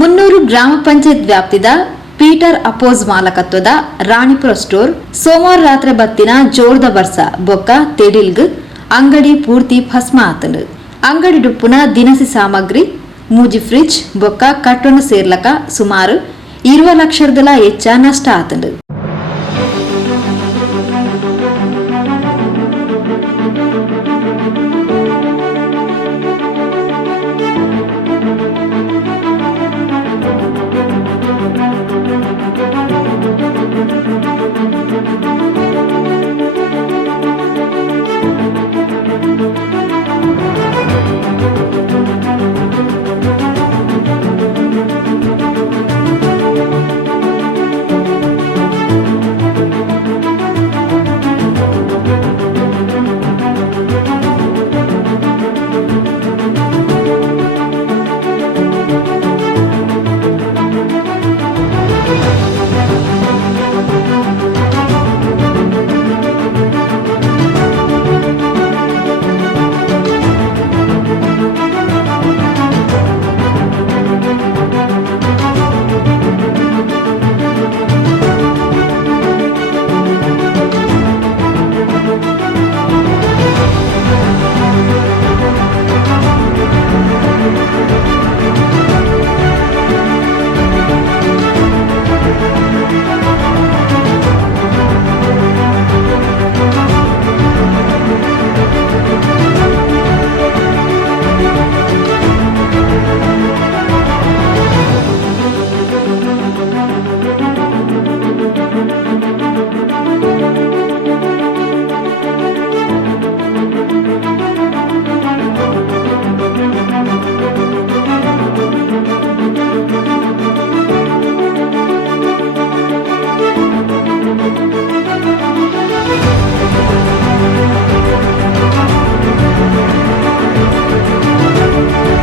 ಮುನ್ನೂರು ಗ್ರಾಮ ಪಂಚಾಯತ್ ವ್ಯಾಪ್ತಿದ ಪೀಟರ್ ಅಪೋಸ್ ಮಾಲಕತ್ವದ ರಾಣಿಪುರ ಸ್ಟೋರ್ ಸೋಮವಾರ ರಾತ್ರಿ ಬತ್ತಿನ ಜೋರ್ದ ಬರ್ಸ ಬೊಕ್ಕ ತೆಡಿಲ್ಗ್ ಅಂಗಡಿ ಪೂರ್ತಿ ಭಸ್ಮ ಆತಂಡು. ಅಂಗಡಿ ಡುಪ್ಪುನ ದಿನಸಿ ಸಾಮಗ್ರಿ ಮೂಜಿ ಫ್ರಿಡ್ಜ್ ಬೊಕ್ಕ ಕಟ್ಟೊಂಡು ಸೇರ್ಲಕ ಸುಮಾರು 20 ಲಕ್ಷದ ಹೆಚ್ಚ ನಷ್ಟ ಆತಂಡು.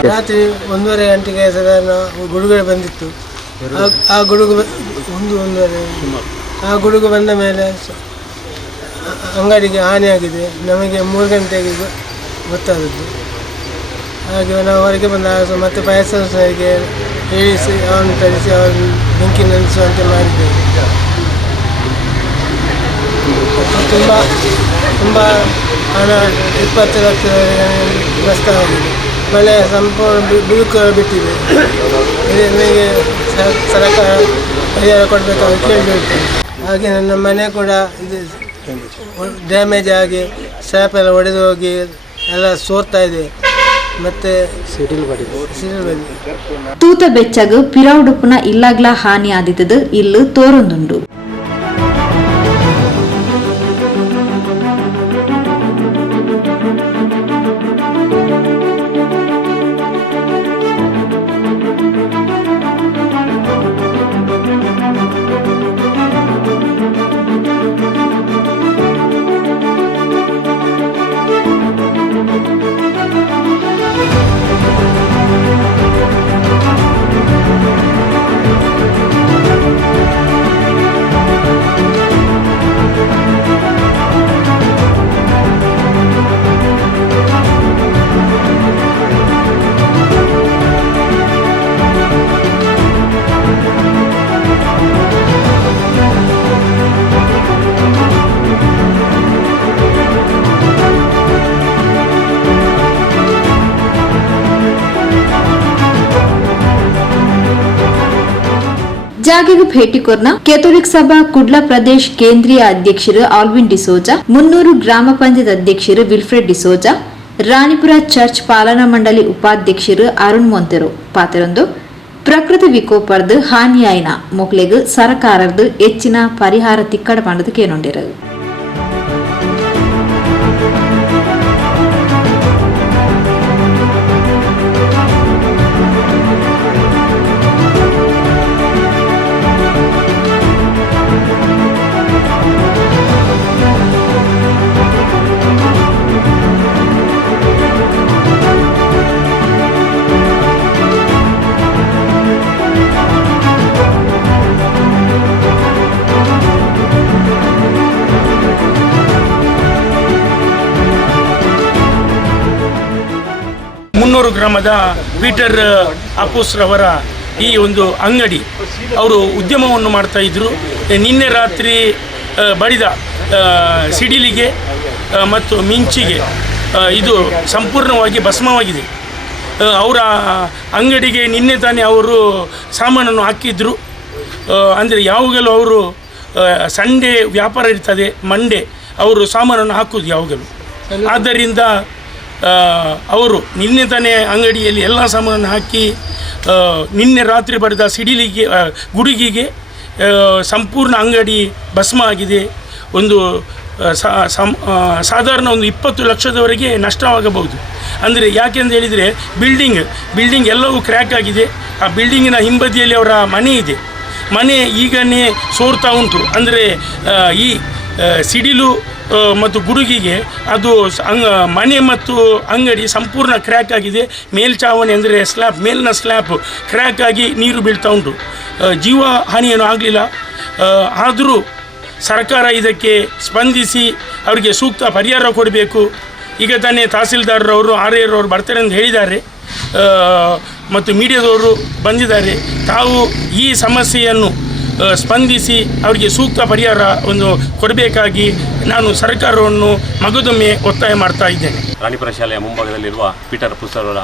ರಾತ್ರಿ 1:30 ಗಂಟೆಗೆ ಸಾಧಾರಣ ಗುಡುಗು ಬಂದಿತ್ತು. ಆ ಗುಡುಗು 1:30 ಆ ಗುಡುಗು ಬಂದ ಮೇಲೆ ಅಂಗಡಿಗೆ ಹಾನಿಯಾಗಿದೆ. ನಮಗೆ 3 ಗಂಟೆಗೆ ಗೊತ್ತಾದದ್ದು. ಹಾಗೆ ನಾವು ಹೊರಗೆ ಬಂದಾಗ ಮತ್ತೆ ಫೈರ್ ಸ್ಟೇಷನ್ಗೆ ಹೇಳಿಸಿ ಅವನು ತರಿಸಿ ಅವನು ಬೆಂಕಿ ನಿಲ್ಲಿಸುವಂತೆ ಮಾಡಿದ್ದೇವೆ. ತುಂಬ ಹಣ 20 ಲಕ್ಷ ನಷ್ಟವಾಗಿದೆ. ಮಳೆ ಸಂಪೂರ್ಣ ಬಿರುಕು ಬಿಟ್ಟಿದೆ. ನನಗೆ ಸರ್ಕಾರ ಪರಿಹಾರ ಕೊಡಬೇಕಾಗಿ ಕೇಳಿಬಿಡ್ತೇನೆ. ಹಾಗೆ ನನ್ನ ಮನೆ ಕೂಡ ಇದು ಡ್ಯಾಮೇಜ್ ಆಗಿ ಸ್ಲ್ಯಾಪ್ ಎಲ್ಲ ಒಡೆದು ಹೋಗಿ ಎಲ್ಲ ಸೋರ್ತಾ ಇದೆ. ಮತ್ತೆ ಸಿಡಿಲ್ ಬಂದಿದೆ. ತೂತ ಬೆಚ್ಚಗು ಪಿರವುಡುಪುನ ಇಲ್ಲಾಗ್ಲ ಹಾನಿ ಆದಿತದು ಇಲ್ಲು ತೋರೊಂದುಂಡು. ಜಾಗೆಗೆ ಭೇಟಿ ಕೊರ್ನ ಕೆಥೋಲಿಕ್ ಸಭಾ ಕುಡ್ಲ ಪ್ರದೇಶ್ ಕೇಂದ್ರೀಯ ಅಧ್ಯಕ್ಷರು ಆಲ್ವಿನ್ ಡಿಸೋಜಾ, ಮುನ್ನೂರು ಗ್ರಾಮ ಪಂಚಾಯತ್ ಅಧ್ಯಕ್ಷರು ವಿಲ್ಫ್ರೆಡ್ ಡಿಸೋಜಾ, ರಾಣಿಪುರ ಚರ್ಚ್ ಪಾಲನಾ ಮಂಡಳಿ ಉಪಾಧ್ಯಕ್ಷರು ಅರುಣ್ ಮೊಂತೆರೋ ಪಾತೆರೊಂದು ಪ್ರಕೃತಿ ವಿಕೋಪರ್ದು ಹಾನಿಯಾಯಿನ ಮೊಕ್ಲೆಗ್ ಸರ್ಕಾರದ್ದು ಹೆಚ್ಚಿನ ಪರಿಹಾರ ತಿಕ್ಕಡ ಪಂಡದು ಕೇನೊಂಡಿರು. ಮುನ್ನೂರು ಗ್ರಾಮದ ಪೀಟರ್ ಅಪೋಸ್ರವರ ಈ ಒಂದು ಅಂಗಡಿ ಅವರು ಉದ್ಯಮವನ್ನು ಮಾಡ್ತಾಯಿದ್ರು. ನಿನ್ನೆ ರಾತ್ರಿ ಬಡಿದ ಸಿಡಿಲಿಗೆ ಮತ್ತು ಮಿಂಚಿಗೆ ಇದು ಸಂಪೂರ್ಣವಾಗಿ ಭಸ್ಮವಾಗಿದೆ. ಅವರ ಅಂಗಡಿಗೆ ನಿನ್ನೆ ತಾನೇ ಅವರು ಸಾಮಾನನ್ನು ಹಾಕಿದ್ರು. ಅಂದರೆ ಯಾವಾಗಲೂ ಅವರು ಸಂಡೇ ವ್ಯಾಪಾರ ಇರ್ತದೆ, ಮಂಡೇ ಅವರು ಸಾಮಾನನ್ನು ಹಾಕೋದು ಯಾವಾಗಲೂ. ಆದ್ದರಿಂದ ಅವರು ನಿನ್ನೆ ತಾನೇ ಅಂಗಡಿಯಲ್ಲಿ ಎಲ್ಲ ಸಾಮಾನನ್ನು ಹಾಕಿ ನಿನ್ನೆ ರಾತ್ರಿ ಬಡಿದ ಸಿಡಿಲಿಗೆ ಗುಡುಗಿಗೆ ಸಂಪೂರ್ಣ ಅಂಗಡಿ ಭಸ್ಮ ಆಗಿದೆ. ಒಂದು ಸಾಧಾರಣ ಒಂದು 20 ಲಕ್ಷದವರೆಗೆ ನಷ್ಟವಾಗಬಹುದು. ಅಂದರೆ ಯಾಕೆಂತ ಹೇಳಿದರೆ ಬಿಲ್ಡಿಂಗ್ ಎಲ್ಲವೂ ಕ್ರ್ಯಾಕ್ ಆಗಿದೆ. ಆ ಬಿಲ್ಡಿಂಗಿನ ಹಿಂಬದಿಯಲ್ಲಿ ಅವರ ಮನೆ ಇದೆ. ಮನೆ ಈಗನೇ ಸೋರ್ತಾ ಉಂಟು. ಅಂದರೆ ಈ ಸಿಡಿಲು ಮತ್ತು ಗುಡುಗಿಗೆ ಅದು ಮನೆ ಮತ್ತು ಅಂಗಡಿ ಸಂಪೂರ್ಣ ಕ್ರ್ಯಾಕ್ ಆಗಿದೆ. ಮೇಲ್ಛಾವಣಿ ಅಂದರೆ ಮೇಲಿನ ಸ್ಲ್ಯಾಬ್ ಕ್ರ್ಯಾಕ್ ಆಗಿ ನೀರು ಬೀಳ್ತಾ ಉಂಟು. ಜೀವ ಹಾನಿಯೇನೂ ಆಗಲಿಲ್ಲ. ಆದರೂ ಸರ್ಕಾರ ಇದಕ್ಕೆ ಸ್ಪಂದಿಸಿ ಅವರಿಗೆ ಸೂಕ್ತ ಪರಿಹಾರ ಕೊಡಬೇಕು. ಈಗ ತಾನೇ ತಹಸೀಲ್ದಾರರವರು RAR ಅವರು ಬರ್ತಾರೆ ಅಂತ ಹೇಳಿದ್ದಾರೆ ಮತ್ತು ಮೀಡಿಯಾದವರು ಬಂದಿದ್ದಾರೆ. ತಾವು ಈ ಸಮಸ್ಯೆಯನ್ನು ಸ್ಪಂದಿಸಿ ಅವರಿಗೆ ಸೂಕ್ತ ಪರಿಹಾರ ಕೊಡಬೇಕಾಗಿ ನಾನು ಸರ್ಕಾರವನ್ನು ಮಗದೊಮ್ಮೆ ಒತ್ತಾಯ ಮಾಡ್ತಾ ಇದ್ದೇನೆ. ರಾಣಿಪುರ ಶಾಲೆಯ ಮುಂಭಾಗದಲ್ಲಿರುವ ಪೀಟರ್ ಪುಸ್ತಕರ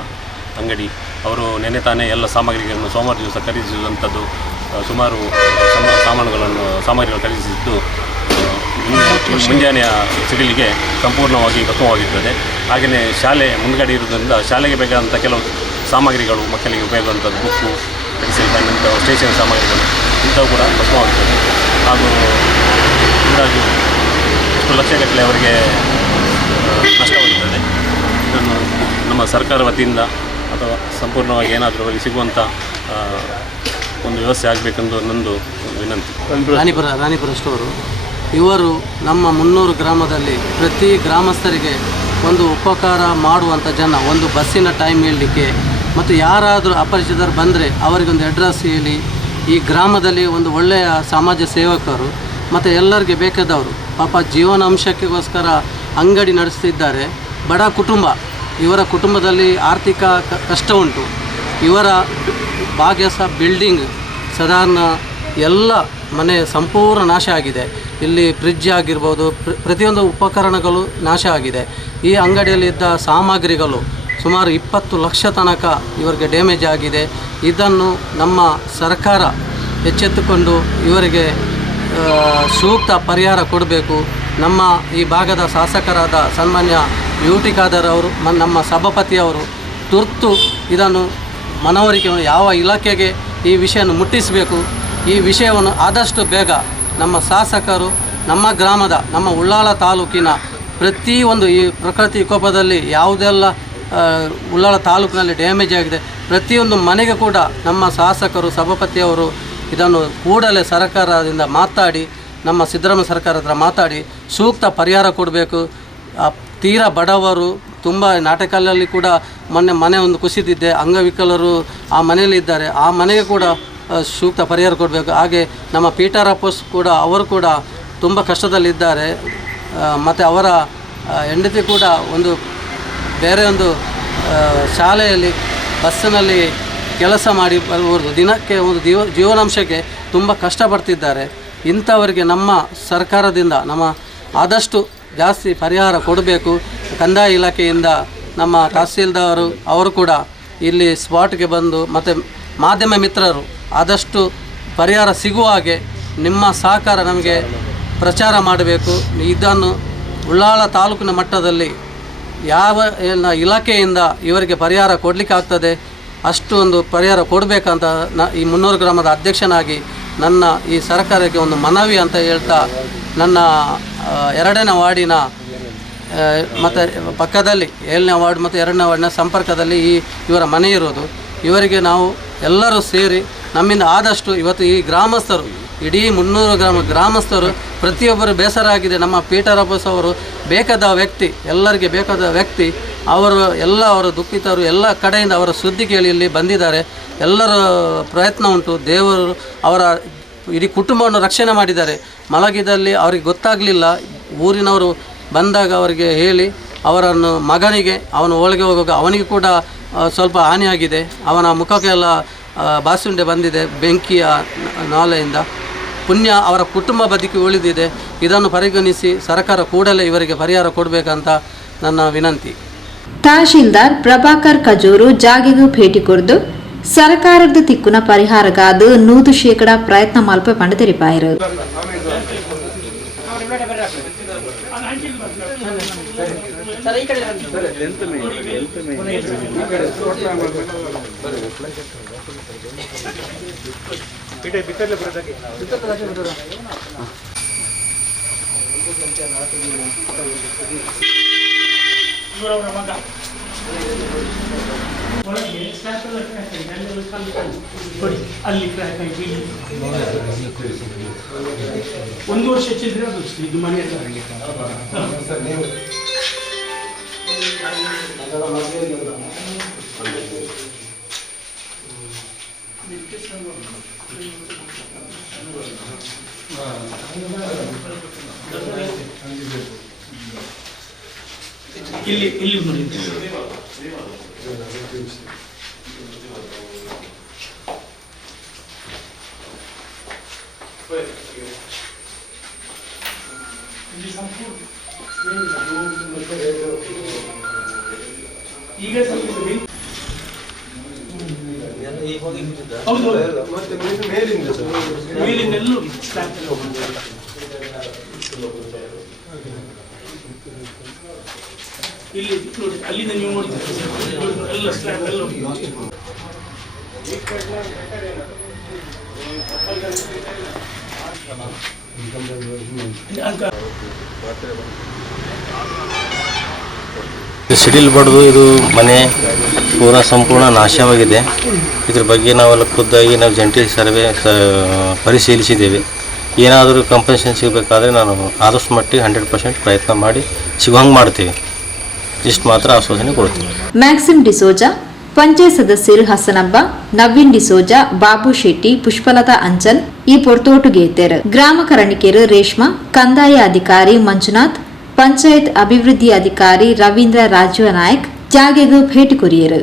ಅಂಗಡಿ ಅವರು ನೆನೆ ತಾನೇ ಎಲ್ಲ ಸಾಮಗ್ರಿಗಳನ್ನು ಸೋಮವಾರ ದಿವಸ ಖರೀದಿಸುವಂಥದ್ದು ಸುಮಾರು ಸಾಮಗ್ರಿಗಳು ಖರೀದಿಸಿದ್ದು ಮುಂಜಾನೆಯ ಸಿಡಿಲಿಗೆ ಸಂಪೂರ್ಣವಾಗಿ ಭಸ್ಮವಾಗಿರ್ತದೆ. ಹಾಗೆಯೇ ಶಾಲೆ ಮುಂದ್ಗಡೆ ಇರುವುದರಿಂದ ಶಾಲೆಗೆ ಬೇಕಾದಂಥ ಕೆಲವು ಸಾಮಗ್ರಿಗಳು, ಮಕ್ಕಳಿಗೆ ಉಪಯೋಗವಂಥದ್ದು ಬುಕ್ಕು, ಪೆನ್ಸಿಲ್, ಪೆನ್ ಇಂಥವು ಸ್ಟೇಷನರಿ ಸಾಮಗ್ರಿಗಳು ಇಂಥವು ಕೂಡ ಭಸ್ಮವಾಗುತ್ತದೆ. ಹಾಗೂ ಅಂದಾಜು ಎಷ್ಟು ಲಕ್ಷಗಟ್ಟಲೆ ಅವರಿಗೆ ನಷ್ಟವಾಗುತ್ತದೆ. ಇದನ್ನು ನಮ್ಮ ಸರ್ಕಾರ ವತಿಯಿಂದ ಅಥವಾ ಸಂಪೂರ್ಣವಾಗಿ ಏನಾದರೂ ಅವರಿಗೆ ಸಿಗುವಂಥ ಒಂದು ವ್ಯವಸ್ಥೆ ಆಗಬೇಕೆಂದು ನಂದು ವಿನಂತಿ. ರಾಣಿಪುರ ಸ್ಟೋರು ಇವರು ನಮ್ಮ 300 ಗ್ರಾಮದಲ್ಲಿ ಪ್ರತಿ ಗ್ರಾಮಸ್ಥರಿಗೆ ಒಂದು ಉಪಕಾರ ಮಾಡುವಂಥ ಜನ. ಒಂದು ಬಸ್ಸಿನ ಟೈಮ್ ಹೇಳಲಿಕ್ಕೆ ಮತ್ತು ಯಾರಾದರೂ ಅಪರಿಚಿತರು ಬಂದರೆ ಅವರಿಗೊಂದು ಅಡ್ರೆಸ್ ಹೇಳಿ, ಈ ಗ್ರಾಮದಲ್ಲಿ ಒಂದು ಒಳ್ಳೆಯ ಸಮಾಜ ಸೇವಕರು ಮತ್ತು ಎಲ್ಲರಿಗೆ ಬೇಕಾದವರು ಪಾಪ ಜೀವನಾಂಶಕ್ಕೋಸ್ಕರ ಅಂಗಡಿ ನಡೆಸ್ತಿದ್ದಾರೆ. ಬಡ ಕುಟುಂಬ, ಇವರ ಕುಟುಂಬದಲ್ಲಿ ಆರ್ಥಿಕ ಕಷ್ಟ ಉಂಟು. ಇವರ ಭಾಗ್ಯಸ ಬಿಲ್ಡಿಂಗ್ ಸಾಧಾರಣ ಎಲ್ಲ ಮನೆ ಸಂಪೂರ್ಣ ನಾಶ ಆಗಿದೆ. ಇಲ್ಲಿ ಫ್ರಿಡ್ಜ್ ಆಗಿರ್ಬೋದು, ಪ್ರತಿಯೊಂದು ಉಪಕರಣಗಳು ನಾಶ ಆಗಿದೆ. ಈ ಅಂಗಡಿಯಲ್ಲಿದ್ದ ಸಾಮಗ್ರಿಗಳು ಸುಮಾರು 20 ಲಕ್ಷ ತನಕ ಇವರಿಗೆ ಡ್ಯಾಮೇಜ್ ಆಗಿದೆ. ಇದನ್ನು ನಮ್ಮ ಸರ್ಕಾರ ಎಚ್ಚೆತ್ತುಕೊಂಡು ಇವರಿಗೆ ಸೂಕ್ತ ಪರಿಹಾರ ಕೊಡಬೇಕು. ನಮ್ಮ ಈ ಭಾಗದ ಶಾಸಕರಾದ ಸನ್ಮಾನ್ಯ UT ಖಾದರ್ ಅವರು, ನಮ್ಮ ಸಭಾಪತಿಯವರು ತುರ್ತು ಇದನ್ನು ಮನವರಿಕೆ ಯಾವ ಇಲಾಖೆಗೆ ಈ ವಿಷಯವನ್ನು ಮುಟ್ಟಿಸಬೇಕು. ಈ ವಿಷಯವನ್ನು ಆದಷ್ಟು ಬೇಗ ನಮ್ಮ ಶಾಸಕರು ನಮ್ಮ ಗ್ರಾಮದ, ನಮ್ಮ ಉಳ್ಳಾಲ ತಾಲೂಕಿನ ಪ್ರತಿಯೊಂದು ಈ ಪ್ರಕೃತಿ ವಿಕೋಪದಲ್ಲಿ ಯಾವುದೆಲ್ಲ ಉಳ್ಳಾಲ ತಾಲೂಕಿನಲ್ಲಿ ಡ್ಯಾಮೇಜ್ ಆಗಿದೆ ಪ್ರತಿಯೊಂದು ಮನೆಗೆ ಕೂಡ ನಮ್ಮ ಶಾಸಕರು, ಸಭಾಪತಿಯವರು ಇದನ್ನು ಕೂಡಲೇ ಸರ್ಕಾರದಿಂದ ಮಾತಾಡಿ, ನಮ್ಮ ಸಿದ್ದರಾಮಯ್ಯ ಸರ್ಕಾರ ಹತ್ರ ಮಾತಾಡಿ ಸೂಕ್ತ ಪರಿಹಾರ ಕೊಡಬೇಕು. ತೀರಾ ಬಡವರು ತುಂಬ ನಾಟಕಲ್ಲಲ್ಲಿ ಕೂಡ ಮೊನ್ನೆ ಮನೆ ಒಂದು ಕುಸಿದಿದ್ದೆ, ಅಂಗವಿಕಲರು ಆ ಮನೆಯಲ್ಲಿದ್ದಾರೆ. ಆ ಮನೆಗೆ ಕೂಡ ಸೂಕ್ತ ಪರಿಹಾರ ಕೊಡಬೇಕು. ಹಾಗೆ ನಮ್ಮ ಪೀಟರ್ ಅಪೋಸ್ ಕೂಡ ಅವರು ಕೂಡ ತುಂಬ ಕಷ್ಟದಲ್ಲಿದ್ದಾರೆ. ಮತ್ತು ಅವರ ಹೆಂಡತಿ ಕೂಡ ಒಂದು ಬೇರೆ ಒಂದು ಶಾಲೆಯಲ್ಲಿ ಬಸ್ಸಿನಲ್ಲಿ ಕೆಲಸ ಮಾಡಿ ಬರುವುದು, ದಿನಕ್ಕೆ ಒಂದು ಜೀವನಾಂಶಕ್ಕೆ ತುಂಬ ಕಷ್ಟಪಡ್ತಿದ್ದಾರೆ. ಇಂಥವರಿಗೆ ನಮ್ಮ ಸರ್ಕಾರದಿಂದ ನಮ್ಮ ಆದಷ್ಟು ಜಾಸ್ತಿ ಪರಿಹಾರ ಕೊಡಬೇಕು. ಕಂದಾಯ ಇಲಾಖೆಯಿಂದ ನಮ್ಮ ತಹಸೀಲ್ದಾರರು ಅವರು ಕೂಡ ಇಲ್ಲಿ ಸ್ಪಾಟ್ಗೆ ಬಂದು ಮತ್ತು ಮಾಧ್ಯಮ ಮಿತ್ರರು ಆದಷ್ಟು ಪರಿಹಾರ ಸಿಗುವ ಹಾಗೆ ನಿಮ್ಮ ಸಹಕಾರ ನಮಗೆ ಪ್ರಚಾರ ಮಾಡಬೇಕು. ಇದನ್ನು ಉಳ್ಳಾಲ ತಾಲೂಕಿನ ಮಟ್ಟದಲ್ಲಿ ಯಾವ ಇಲಾಖೆಯಿಂದ ಇವರಿಗೆ ಪರಿಹಾರ ಕೊಡಲಿಕ್ಕಾಗ್ತದೆ ಅಷ್ಟು ಒಂದು ಪರಿಹಾರ ಕೊಡಬೇಕಂತ ಈ 300 ಗ್ರಾಮದ ಅಧ್ಯಕ್ಷನಾಗಿ ನನ್ನ ಈ ಸರ್ಕಾರಕ್ಕೆ ಒಂದು ಮನವಿ ಅಂತ ಹೇಳ್ತಾ, ನನ್ನ 2ನೇ ವಾರ್ಡಿನ ಮತ್ತು ಪಕ್ಕದಲ್ಲಿ 7ನೇ ವಾರ್ಡ್ ಮತ್ತು 2ನೇ ವಾರ್ಡಿನ ಸಂಪರ್ಕದಲ್ಲಿ ಇವರ ಮನೆ ಇರೋದು. ಇವರಿಗೆ ನಾವು ಎಲ್ಲರೂ ಸೇರಿ ನಮ್ಮಿಂದ ಆದಷ್ಟು ಇವತ್ತು ಈ ಗ್ರಾಮಸ್ಥರು, ಇಡೀ 300 ಗ್ರಾಮಸ್ಥರು ಪ್ರತಿಯೊಬ್ಬರು ಬೇಸರ ಆಗಿದೆ. ನಮ್ಮ ಪೀಟರ್ ಅಪೋಸ್ ಅವರು ಬೇಕಾದ ವ್ಯಕ್ತಿ, ಎಲ್ಲರಿಗೆ ಬೇಕಾದ ವ್ಯಕ್ತಿ, ಅವರು ದುಃಖಿತರು ಎಲ್ಲ ಕಡೆಯಿಂದ ಅವರ ಸುದ್ದಿ ಕೇಳಿ ಇಲ್ಲಿ ಬಂದಿದ್ದಾರೆ. ಎಲ್ಲರ ಪ್ರಯತ್ನ ಉಂಟು. ದೇವರು ಅವರ ಇಡೀ ಕುಟುಂಬವನ್ನು ರಕ್ಷಣೆ ಮಾಡಿದ್ದಾರೆ. ಮಲಗಿದಲ್ಲಿ ಅವರಿಗೆ ಗೊತ್ತಾಗಲಿಲ್ಲ. ಊರಿನವರು ಬಂದಾಗ ಅವರಿಗೆ ಹೇಳಿ ಅವರನ್ನು ಮಗನಿಗೆ ಅವನು ಒಳಗೆ ಹೋಗುವಾಗ ಅವನಿಗೆ ಕೂಡ ಸ್ವಲ್ಪ ಹಾನಿಯಾಗಿದೆ. ಅವನ ಮುಖಕ್ಕೆಲ್ಲ ಬಾಸುಂಡೆ ಬಂದಿದೆ ಬೆಂಕಿಯ ನಾಲೆಯಿಂದ. ಪುಣ್ಯ ಅವರ ಕುಟುಂಬ ಬದುಕಿ ಉಳಿದಿದೆ. ಇದನ್ನು ಪರಿಗಣಿಸಿ ಸರ್ಕಾರ ಕೂಡಲೇ ಇವರಿಗೆ ಪರಿಹಾರ ಕೊಡಬೇಕಂತ ನನ್ನ ವಿನಂತಿ. ತಹಶೀಲ್ದಾರ್ ಪ್ರಭಾಕರ್ ಖಜೂರು ಜಾಗೆಗೂ ಭೇಟಿ ಕೊರ್ದು ಸರ್ಕಾರದ ತಿಕ್ಕುನ ಪರಿಹಾರಗಾದ 100% ಪ್ರಯತ್ನ ಮಲ್ಪ ಪಂಡ ತೆರಿಪಾಯರು. ಇವರವರ ಮಗ ಒಳಗೆ ಸ್ಲ್ಯಾಬ್ ಎಲ್ಲ ಕ್ರ್ಯಾಕ್ ಆಗಿದೆ, ಅಲ್ಲೆಲ್ಲ ಕಲ್ಲು ಕೊಡಿ, ಅಲ್ಲಿ ಕ್ರ್ಯಾಕ್ ಆಗಿ 1 ವರ್ಷ ಚಿಲ್ಲರೆ ಅದು ಇದು ಮನೆಯಲ್ಲ. ಇಲ್ಲಿ ನೋಡಿ ಈಗ ಮೇಲಿಂದೆಲ್ಲೂ ಇಲ್ಲಿ ನೋಡಿ, ಅಲ್ಲಿಂದ ನೀವು ನೋಡಿದ್ರೆ ಎಲ್ಲ ಸ್ಲ್ಯಾಬ್ ಎಲ್ಲ ಸಿಡಿಲು ಬಡಿದು ಇದು ಮನೆ ಪೂರ ಸಂಪೂರ್ಣ ನಾಶವಾಗಿದೆ. ಇದ್ರ ಬಗ್ಗೆ ನಾವೆಲ್ಲ ಖುದ್ದಾಗಿ ನಾವು ಜಂಟಿ ಸರ್ವೆ ಪರಿಶೀಲಿಸಿದ್ದೇವೆ. ಏನಾದರೂ ಕಂಪನ್ಸೇಷನ್ ಸಿಗಬೇಕಾದ್ರೆ ನಾನು ಆದಷ್ಟು ಮಟ್ಟಿಗೆ 100% ಪ್ರಯತ್ನ ಮಾಡಿ ಸಿಗುವಂಗೆ ಮಾಡ್ತೀವಿ. ಇಷ್ಟು ಮಾತ್ರ ಆಶ್ವಾಸನೆ ಕೊಡ್ತೀವಿ. ಮ್ಯಾಕ್ಸಿಮ್ ಡಿಸೋಜಾ, ಪಂಚಾಯತ್ ಸದಸ್ಯರು ಹಸನಬ್ಬ, ನವೀನ್ ಡಿಸೋಜಾ, ಬಾಬು ಶೆಟ್ಟಿ, ಪುಷ್ಪಲತಾ ಅಂಚನ್ ಈ ಪೊರ್ತೋಟುಗೇತರು. ಗ್ರಾಮ ಕರಣಿಕೆರು ರೇಷ್ಮಾ, ಕಂದಾಯ ಅಧಿಕಾರಿ ಮಂಜುನಾಥ್, ಪಂಚಾಯತ್ ಅಭಿವೃದ್ಧಿ ಅಧಿಕಾರಿ ರವೀಂದ್ರ ರಾಜೀವ ನಾಯಕ್ ಜಾಗೆಗೂ ಭೇಟಿ ಕೊರಿಯರು.